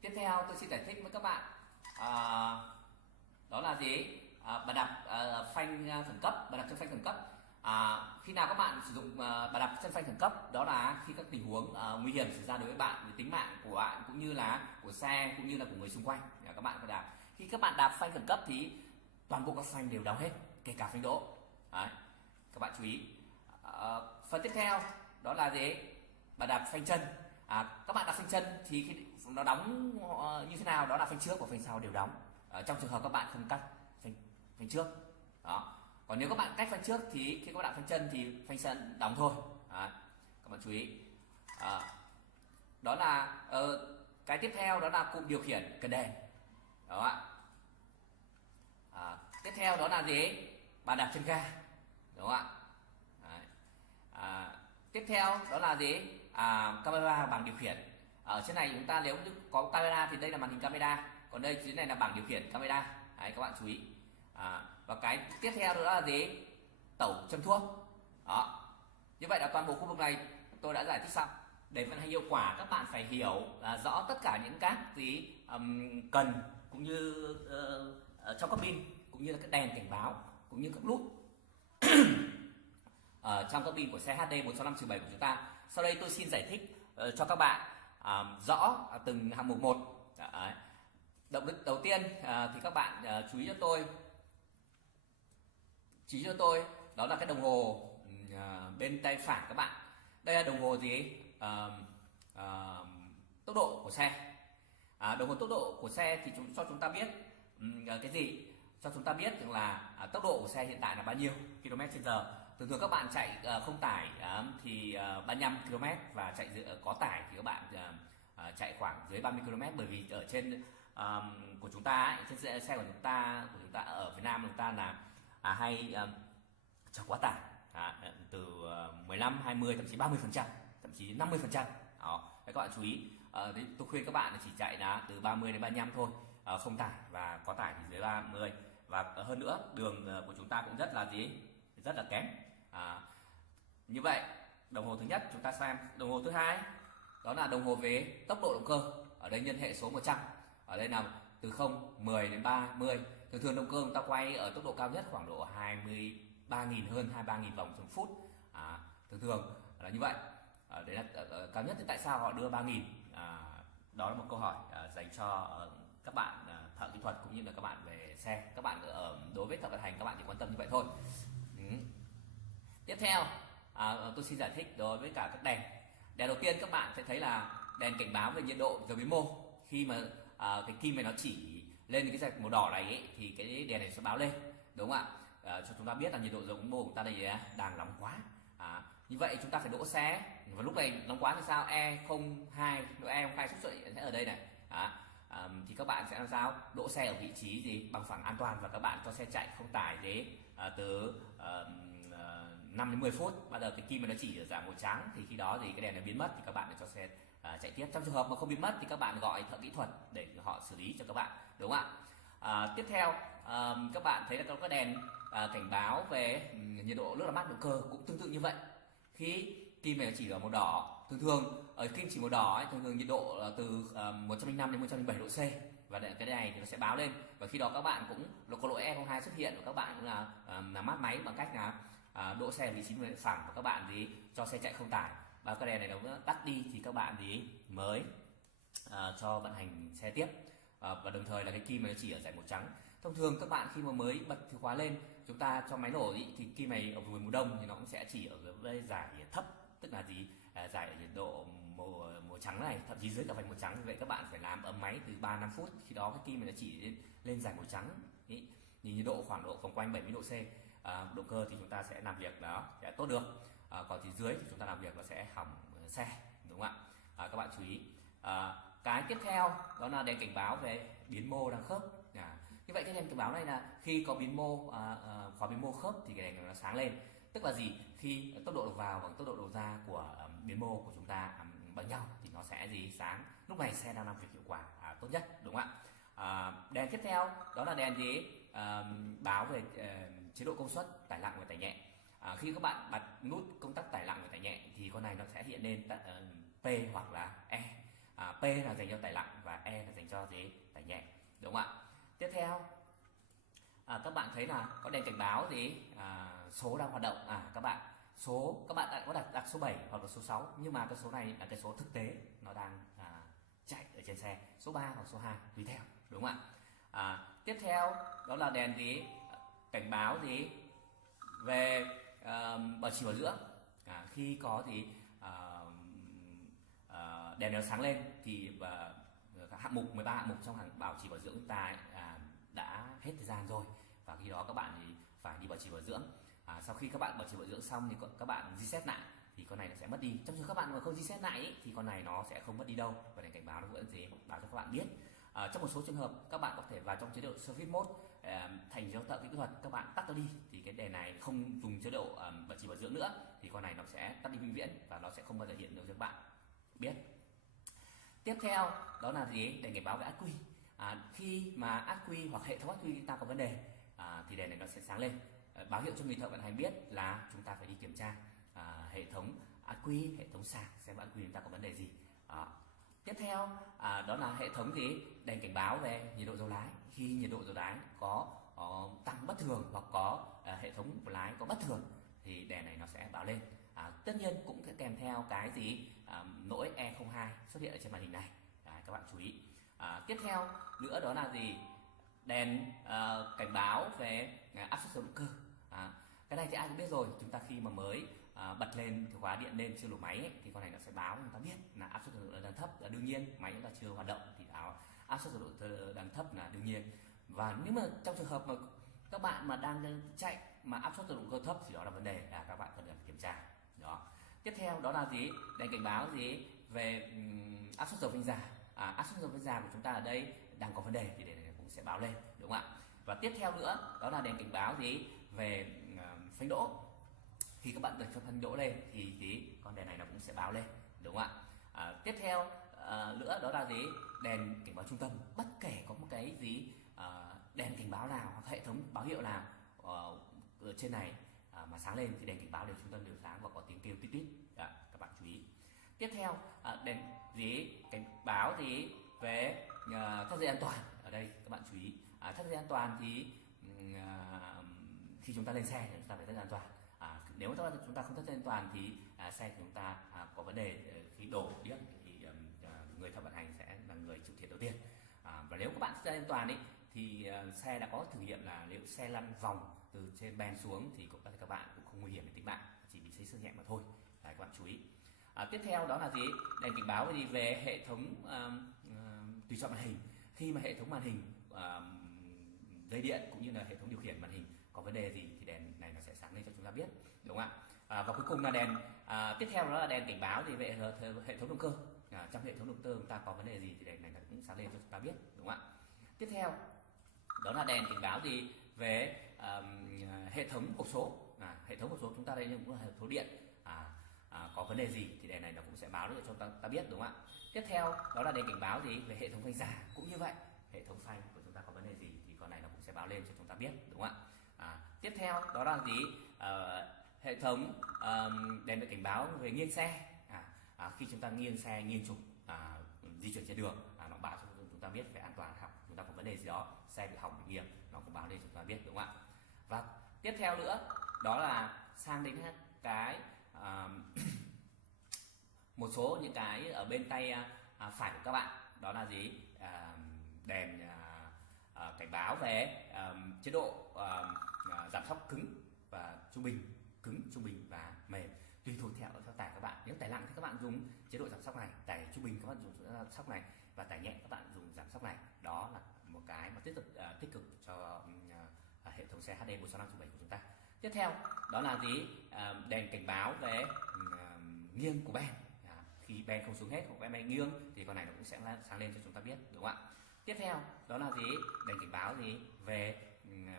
Tiếp theo tôi xin giải thích với các bạn à, đó là gì? Bàn đạp phanh khẩn cấp, bàn đạp chân phanh khẩn cấp. Khi nào các bạn sử dụng bàn đạp chân phanh khẩn cấp, đó là khi các tình huống nguy hiểm xảy ra đối với bạn, với tính mạng của bạn cũng như là của xe cũng như là của người xung quanh. Các bạn phải đạp. Khi các bạn đạp phanh khẩn cấp thì toàn bộ các phanh đều đóng hết, kể cả phanh đỗ. Đấy, các bạn chú ý. Phần tiếp theo đó là gì? Bàn đạp phanh chân. Các bạn đạp phanh chân thì khi nó đóng như thế nào, đó là phanh trước và phanh sau đều đóng. Trong trường hợp các bạn không cắt phanh trước đó, còn nếu các bạn cách phanh trước thì khi các bạn đạp phanh chân thì phanh chân đóng thôi. Đấy, các bạn chú ý. Đó là cái tiếp theo đó là cụm điều khiển cần đèn đó ạ. Tiếp theo đó là gì? Bàn đạp chân ga, đúng không ạ? Đấy. Tiếp theo đó là gì? Camera bảng điều khiển. Ở trên này chúng ta nếu như có camera thì đây là màn hình camera, còn đây dưới này là bảng điều khiển camera. Đấy, các bạn chú ý. Và cái tiếp theo đó là gì? Tẩu châm thuốc. Đó. Như vậy là toàn bộ khu vực này tôi đã giải thích xong. Để vận hành hiệu quả, các bạn phải hiểu rõ tất cả những các gì cần, cũng như trong cabin, cũng như là các đèn cảnh báo, cũng như các nút trong cabin của xe HD 465-7 của chúng ta. Sau đây tôi xin giải thích cho các bạn rõ từng hạng mục một. Động lực đầu tiên thì các bạn chú ý cho tôi, đó là cái đồng hồ bên tay phải các bạn. Đây là đồng hồ gì? Tốc độ của xe. Đồng hồ tốc độ của xe thì cho chúng ta biết cái gì? Cho chúng ta biết rằng là tốc độ của xe hiện tại là bao nhiêu km/h. Thường thường các bạn chạy không tải thì 35 km, và chạy có tải thì các bạn chạy khoảng dưới 30 km, bởi vì ở trên của chúng ta ấy, trên xe của chúng ta ở Việt Nam chúng ta là hay chở quá tải từ 15, 20, thậm chí 30%, thậm chí 50%. Đó, các bạn chú ý. Tôi khuyên các bạn chỉ chạy là từ 30 đến 35 thôi, không tải, và có tải thì dưới 30. Và hơn nữa, đường của chúng ta cũng rất là kém. Như vậy đồng hồ thứ nhất chúng ta xem. Đồng hồ thứ hai đó là đồng hồ về tốc độ động cơ. Ở đây nhân hệ số 100. Ở đây là từ 0, 10 đến 30. Thường thường động cơ chúng ta quay ở tốc độ cao nhất khoảng độ 23.000, hơn 23.000 vòng trên phút. Thường thường là như vậy. Đấy là cao nhất. Thì tại sao họ đưa 3.000? Đó là một câu hỏi dành cho các bạn thợ kỹ thuật, cũng như là các bạn về xe. Các bạn đối với thợ vận hành, các bạn chỉ quan tâm như vậy thôi. Tiếp theo tôi xin giải thích đối với cả các đèn. Đèn đầu tiên các bạn sẽ thấy là đèn cảnh báo về nhiệt độ giờ biến mô. Khi mà cái kim này nó chỉ lên cái rạch màu đỏ này ấy, thì cái đèn này sẽ báo lên, đúng không ạ? Cho chúng ta biết là nhiệt độ giờ biến mô của chúng ta đây đang nóng quá. Như vậy chúng ta phải đỗ xe, và lúc này nóng quá thì sao? E02, độ E02 xuất hiện sẽ ở đây này. Thì các bạn sẽ làm sao? Đỗ xe ở vị trí gì bằng phẳng an toàn, và các bạn cho xe chạy không tải từ 5 đến 10 phút. Bắt đầu cái kim nó chỉ ở dạng màu trắng, thì khi đó thì cái đèn này biến mất, thì các bạn cho xe chạy tiếp. Trong trường hợp mà không biến mất thì các bạn gọi thợ kỹ thuật để họ xử lý cho các bạn, đúng không ạ? Tiếp theo các bạn thấy là có cái đèn cảnh báo về nhiệt độ nước làm mát động cơ, cũng tương tự như vậy. Khi kim này chỉ ở màu đỏ, thường ở kim chỉ màu đỏ thường nhiệt độ là từ 105 đến 107 độ C, và cái này thì nó sẽ báo lên. Và khi đó các bạn cũng có lỗi E02 xuất hiện, và các bạn cũng là mát máy bằng cách là đỗ xe vị trí phẳng, và các bạn cho xe chạy không tải. Và cái đèn này nó tắt đi thì các bạn mới cho vận hành xe tiếp. Và đồng thời là cái kim này nó chỉ ở dải màu trắng. Thông thường các bạn khi mà mới bật từ khóa lên, chúng ta cho máy nổ thì kim này ở vùng mùa đông thì nó cũng sẽ chỉ ở cái giải thấp, tức là giải ở nhiệt độ màu trắng này, thậm chí dưới cả vạch màu trắng. Vậy các bạn phải làm ấm máy từ 3-5 phút. Khi đó cái kim này nó chỉ lên giải màu trắng, nhìn nhiệt độ khoảng độ vòng quanh 70 độ C. Động cơ thì chúng ta sẽ làm việc đó sẽ tốt được. Còn thì dưới thì chúng ta làm việc nó sẽ hỏng xe, đúng không ạ? Các bạn chú ý. Cái tiếp theo đó là đèn cảnh báo về biến mô đang khớp. Như vậy cái đèn cảnh báo này là khi có biến mô, khóa biến mô khớp thì cái đèn nó sáng lên. Tức là gì? Khi tốc độ đầu vào và tốc độ đầu ra của biến mô của chúng ta bằng nhau thì nó sẽ sáng. Lúc này xe đang làm việc hiệu quả tốt nhất, đúng không ạ? Đèn tiếp theo đó là đèn báo về chế độ công suất, tải nặng và tải nhẹ. Khi các bạn bật nút công tắc tải nặng và tải nhẹ thì con này nó sẽ hiện lên P hoặc là E. P là dành cho tải nặng và E là dành cho gì, tải nhẹ, đúng không ạ? Tiếp theo các bạn thấy là có đèn cảnh báo gì số đang hoạt động. Các bạn đã có đặt số 7 hoặc là số 6, nhưng mà cái số này là cái số thực tế nó đang chạy ở trên xe, số 3 hoặc số 2 tùy theo, đúng không ạ? Tiếp theo đó là đèn gì, cảnh báo gì về bảo trì bảo dưỡng. Khi có gì đèn nó sáng lên thì hạng mục 13 hạng mục trong hàng bảo trì bảo dưỡng chúng ta đã hết thời gian rồi, và khi đó các bạn thì phải đi bảo trì bảo dưỡng. Sau khi các bạn bảo trì bảo dưỡng xong thì các bạn reset lại thì con này nó sẽ mất đi. Trong trường các bạn mà không reset lại ý, thì con này nó sẽ không mất đi đâu, và đèn cảnh báo nó vẫn gì báo cho các bạn biết. Trong một số trường hợp các bạn có thể vào trong chế độ service mode, thành cho thợ kỹ thuật các bạn tắt nó đi thì cái đèn này không dùng chế độ bảo trì bảo dưỡng nữa thì con này nó sẽ tắt đi vĩnh viễn và nó sẽ không bao giờ hiện được cho các bạn biết. Tiếp theo đó là gì, đèn cảnh báo về ắc quy. Khi mà ắc quy hoặc hệ thống ắc quy chúng ta có vấn đề thì đèn này nó sẽ sáng lên, báo hiệu cho người thợ vận hành biết là chúng ta phải đi kiểm tra hệ thống ắc quy, hệ thống sạc xem ắc quy chúng ta có vấn đề gì. Tiếp theo đó là hệ thống gì, đèn cảnh báo về nhiệt độ dầu lái. Khi nhiệt độ dầu lái có tăng bất thường hoặc có hệ thống lái có bất thường thì đèn này nó sẽ báo lên. Tất nhiên cũng kèm theo cái gì lỗi E02 xuất hiện ở trên màn hình này. Các bạn chú ý. Tiếp theo nữa đó là gì, đèn cảnh báo về áp suất dầu động cơ. Cái này thì ai cũng biết rồi, chúng ta khi mà mới bật lên chìa khóa điện lên chưa nổ máy ấy, thì con này nó sẽ báo chúng ta biết là áp suất dầu đang thấp là đương nhiên, máy chúng ta chưa hoạt động thì áp suất dầu đang thấp là đương nhiên. Và nếu mà trong trường hợp mà các bạn mà đang chạy mà áp suất dầu động cơ thấp thì đó là vấn đề, các bạn cần phải kiểm tra. Đó. Tiếp theo đó là gì, đèn cảnh báo gì về áp suất dầu phanh già. Áp suất dầu phanh già của chúng ta ở đây đang có vấn đề thì đèn này cũng sẽ báo lên, đúng không ạ? Và tiếp theo nữa đó là đèn cảnh báo gì về phanh đỗ. Khi các bạn bật phanh đỗ lên thì con đèn này nó cũng sẽ báo lên, đúng không ạ? Tiếp theo nữa đó là gì, đèn cảnh báo trung tâm. Bất kể có một cái gì đèn cảnh báo nào hoặc hệ thống báo hiệu nào ở trên này mà sáng lên thì đèn cảnh báo đều trung tâm đều sáng và có tiếng kêu tít tít. Các bạn chú ý. Tiếp theo đèn gì cảnh báo gì về thắt dây an toàn. Ở đây các bạn chú ý, thắt dây an toàn thì khi chúng ta lên xe thì chúng ta phải thắt dây an toàn. Nếu chúng ta không thắt dây an toàn thì xe của chúng ta có vấn đề khi đổ điếc thì người thợ vận hành sẽ là người chịu thiệt đầu tiên. Và nếu các bạn thắt dây an toàn ấy thì xe đã có thử nghiệm là nếu xe lăn vòng từ trên ben xuống thì các bạn cũng không nguy hiểm đến tính mạng, chỉ bị xây xước nhẹ mà thôi. Các bạn chú ý. Tiếp theo đó là gì, đèn cảnh báo về hệ thống tùy chọn màn hình. Khi mà hệ thống màn hình dây điện cũng như là hệ thống điều khiển màn hình có vấn đề gì thì đèn này nó sẽ sáng lên cho chúng ta biết, đúng không ạ? Và cuối cùng là đèn tiếp theo đó là đèn cảnh báo về hệ thống động cơ. Trong hệ thống động cơ chúng ta có vấn đề gì thì đèn này nó cũng sáng lên cho chúng ta biết, đúng không ạ? Tiếp theo đó là đèn cảnh báo về hệ thống hộp số. Hệ thống hộp số chúng ta đây cũng là hệ thống điện, có vấn đề gì thì đèn này nó cũng sẽ báo được cho ta biết, đúng không ạ? Tiếp theo đó là đèn cảnh báo về hệ thống phanh già, cũng như vậy, hệ thống phanh của chúng ta có vấn đề gì thì con này nó cũng sẽ báo lên cho chúng ta biết, đúng không ạ? Tiếp theo đó là hệ thống đèn cảnh báo về nghiêng xe. Khi chúng ta nghiêng xe, nghiêng trục di chuyển trên đường, nó báo cho chúng ta biết về an toàn, học chúng ta có vấn đề gì đó, xe bị hỏng bị nghiêng, nó cũng báo lên cho chúng ta biết, đúng không ạ? Và tiếp theo nữa đó là sang đến cái một số những cái ở bên tay phải của các bạn, đó là đèn cảnh báo về chế độ giảm sóc cứng và trung bình, cứng, trung bình và mềm, tùy thuộc theo tải các bạn. Nếu tải nặng thì các bạn dùng chế độ giảm sóc này, tải trung bình các bạn dùng chế độ giảm sóc này, và tải nhẹ các bạn dùng giảm sóc này. Đó là một cái mà tích cực cho hệ thống xe HD 165/7 của chúng ta. Tiếp theo đó là đèn cảnh báo về nghiêng của ben. Khi ben không xuống hết hoặc ben nghiêng thì con này nó cũng sẽ sáng lên cho chúng ta biết, đúng không ạ? Tiếp theo đó là đèn cảnh báo về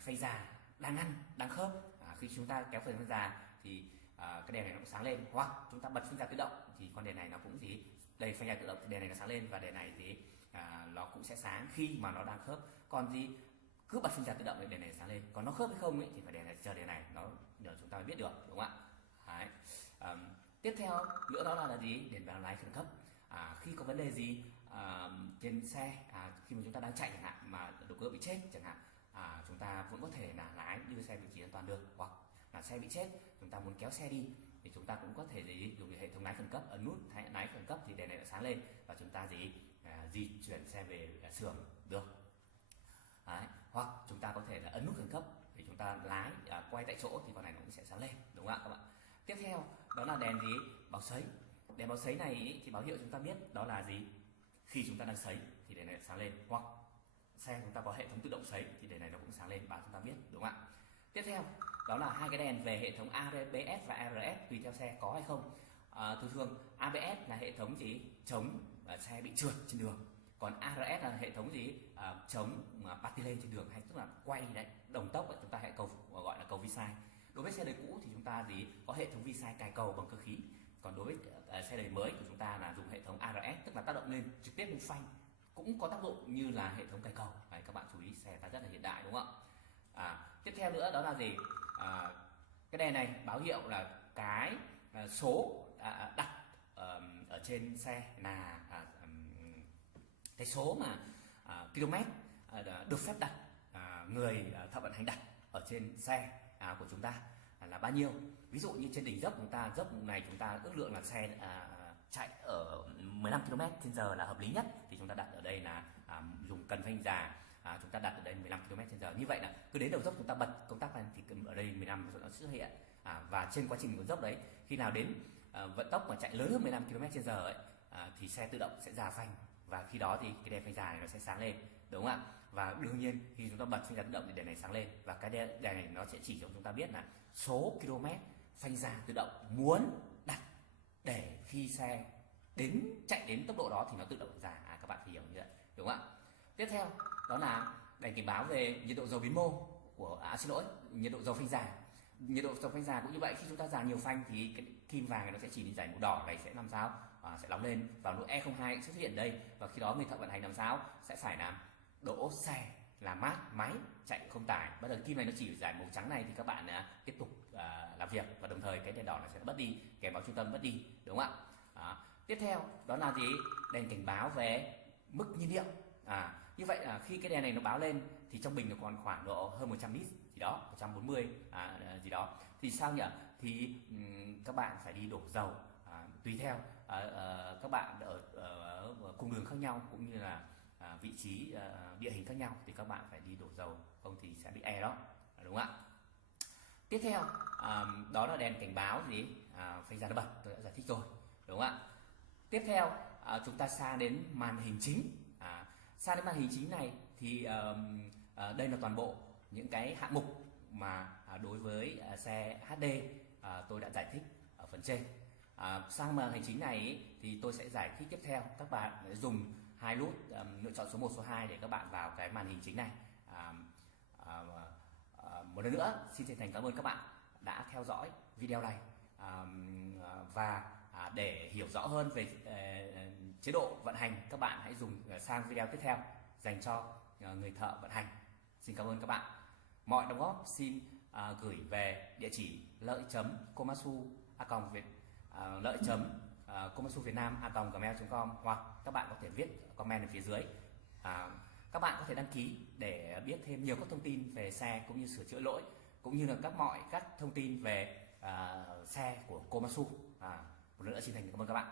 phanh già đang ngăn, đang khớp. Khi chúng ta kéo phanh già thì cái đèn này nó cũng sáng lên, hoặc chúng ta bật phanh già tự động thì con đèn này nó cũng đây, phanh già tự động thì đèn này nó sáng lên, và đèn này nó cũng sẽ sáng khi mà nó đang khớp. Còn cứ bật phanh già tự động thì đèn này sáng lên, còn nó khớp hay không ấy thì phải chờ đèn này nó để chúng ta biết được, đúng không ạ? Tiếp theo nữa đó là đèn báo lái khẩn cấp. khi có vấn đề gì trên xe, khi mà chúng ta đang chạy chẳng hạn mà động cơ bị chết chẳng hạn, chúng ta vẫn có thể là lái đưa xe vị trí an toàn được, hoặc là xe bị chết chúng ta muốn kéo xe đi thì chúng ta cũng có thể dùng hệ thống lái khẩn cấp, ấn nút lái khẩn cấp thì đèn này đã sáng lên và chúng ta di chuyển xe về xưởng được. Đấy. Hoặc chúng ta có thể là ấn nút khẩn cấp để chúng ta lái quay tại chỗ thì con này nó cũng sẽ sáng lên, đúng không ạ các bạn? Tiếp theo đó là đèn báo sấy. Đèn báo sấy này thì báo hiệu chúng ta biết đó là gì? Khi chúng ta đang sấy thì đèn này sáng lên, hoặc xe chúng ta có hệ thống tự động sấy thì đèn này nó cũng sáng lên báo chúng ta biết, đúng không ạ? Tiếp theo đó là hai cái đèn về hệ thống ABS và ABS tùy theo xe có hay không. Thường ABS là hệ thống chống xe bị trượt trên đường, còn ARS là hệ thống chống party lane trên đường, hay tức là quay đấy đồng tốc chúng ta gọi là cầu vi sai. Đối với xe đời cũ thì chúng ta có hệ thống vi sai cài cầu bằng cơ khí, còn đối với xe đời mới của chúng ta là dùng hệ thống ARS, tức là tác động lên trực tiếp lên phanh, cũng có tác dụng như là hệ thống cài cầu. Đấy, các bạn chú ý, xe ta rất là hiện đại, đúng không ạ? Tiếp theo nữa đó là cái đèn này báo hiệu là cái số đặt ở trên xe là cái số mà km được phép đặt, người thợ vận hành đặt ở trên xe của chúng ta là bao nhiêu. Ví dụ như trên đỉnh dốc dốc này chúng ta ước lượng là xe chạy ở 15 km/h là hợp lý nhất, thì chúng ta đặt ở đây là dùng cần phanh già, chúng ta đặt ở đây 15 km/h. Như vậy là cứ đến đầu dốc chúng ta bật công tắc lên thì ở đây 15 nó xuất hiện, và trên quá trình dốc đấy, khi nào đến vận tốc mà chạy lớn hơn 15 km/h ấy, thì xe tự động sẽ già phanh, và khi đó thì cái đèn phanh già này nó sẽ sáng lên, đúng không ạ? Và đương nhiên khi chúng ta bật phanh già tự động thì đèn này sáng lên, và cái đèn này nó sẽ chỉ cho chúng ta biết là số km phanh già tự động muốn đặt để khi xe chạy đến tốc độ đó thì nó tự động già. Các bạn phải hiểu như vậy, đúng không ạ? Tiếp theo đó là đèn cảnh báo về nhiệt độ dầu biến mô của nhiệt độ dầu phanh già. Nhiệt độ dầu phanh già cũng như vậy, khi chúng ta già nhiều phanh thì cái kim vàng này nó sẽ chỉ dải màu đỏ này sẽ làm sao sẽ nóng lên, và nút E02 xuất hiện đây, và khi đó người thợ vận hành làm sao sẽ phải làm đỗ xe, làm mát máy, chạy không tải. Bắt đầu kim này nó chỉ dải màu trắng này thì các bạn tiếp tục làm việc, và đồng thời cái đèn đỏ này sẽ mất đi, kèm báo trung tâm mất đi, đúng không ạ? Tiếp theo đó là đèn cảnh báo về mức nhiên liệu. Như vậy là khi cái đèn này nó báo lên thì trong bình nó còn khoảng độ hơn 100 lít gì đó, 140 gì đó, thì sao nhỉ? Thì các bạn phải đi đổ dầu tùy theo các bạn ở cung đường khác nhau, cũng như là vị trí địa hình khác nhau, thì các bạn phải đi đổ dầu, không thì sẽ bị đó, đúng không ạ? Tiếp theo đó là đèn cảnh báo phanh già nó bật, tôi đã giải thích rồi, đúng không ạ? Tiếp theo chúng ta sang đến màn hình chính. Sang đến màn hình chính này thì đây là toàn bộ những cái hạng mục mà đối với xe HD tôi đã giải thích ở phần trên. Sang màn hình chính này thì tôi sẽ giải thích tiếp theo. Các bạn dùng hai nút lựa chọn số 1, số 2 để các bạn vào cái màn hình chính này. Một lần nữa xin chân thành cảm ơn các bạn đã theo dõi video này, và để hiểu rõ hơn về chế độ vận hành, các bạn hãy dùng sang video tiếp theo dành cho người thợ vận hành. Xin cảm ơn các bạn. Mọi đóng góp xin gửi về địa chỉ lợi.komatsu@gmail.com, hoặc các bạn có thể viết comment ở phía dưới. Các bạn có thể đăng ký để biết thêm nhiều các thông tin về xe, cũng như sửa chữa lỗi, cũng như là các thông tin về xe của Komatsu. Một lần nữa xin thành cảm ơn các bạn.